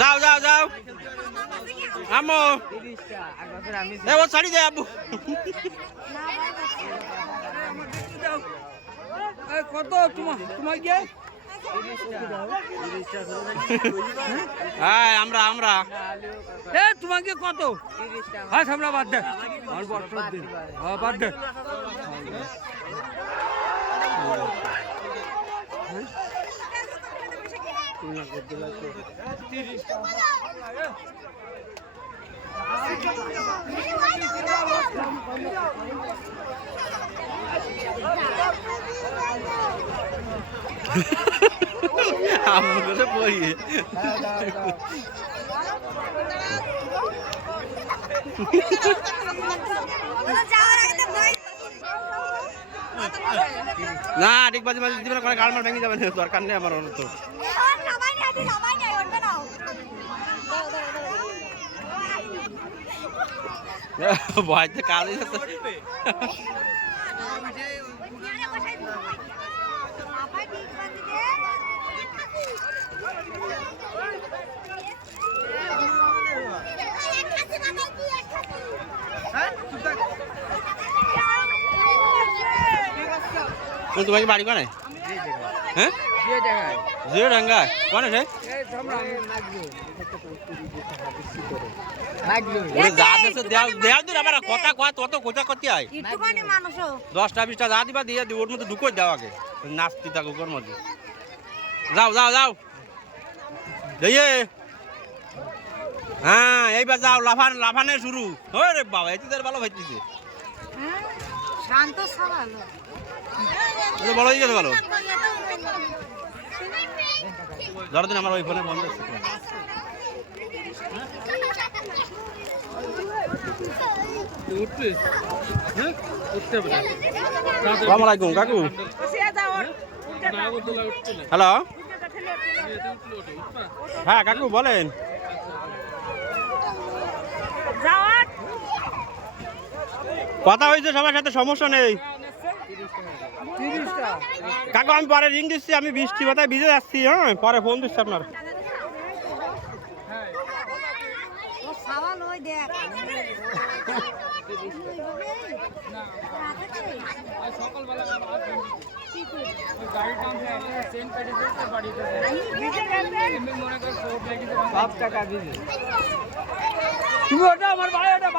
যাও যাও যাও আমো ও ছাড়ি দে আব্বু কত তোমার গিয়ে হ্যাঁ আমরা আমরা তোমাকে কত হ্যাঁ সামলা বাদ দে বাদ দে আমাকে বই না ঠিক বাজে বাজে দিবেন করে গালমার ভেঙে যাবে দরকার নেই আমার তো ভয়তে কাজই হতো তোমাকে বাড়ি কোনে হ্যাঁ জিরো ডাঙ্গা কোনে রে কথা কয় তত কোথা করতে হয় 10টা 20টা যা দিবা দিয়ে ওর মধ্যে ঢুকো দাও আগে নাচতে থাকো ওর মধ্যে যাও যাও যাও হ্যাঁ এইবার যাও লাফানে শুরু রে বাবা এদের ভালো ভাইতেছে শান্ত সবাই বড় হয়ে গেছে ভালো ধরদিন আমার ওই ফোনে বন্ধ আসসালামু আলাইকুম কাকু হ্যালো হ্যাঁ কাকু বলেন কথা হয়েছে সবার সাথে সমস্যা নেই কাকু আমি পরে রিং দিচ্ছি আমি বৃষ্টি কথায় ভিজে যাচ্ছি হ্যাঁ পরে ফোন দিচ্ছি আপনার তুমি ওটা আমার ভাই ওটা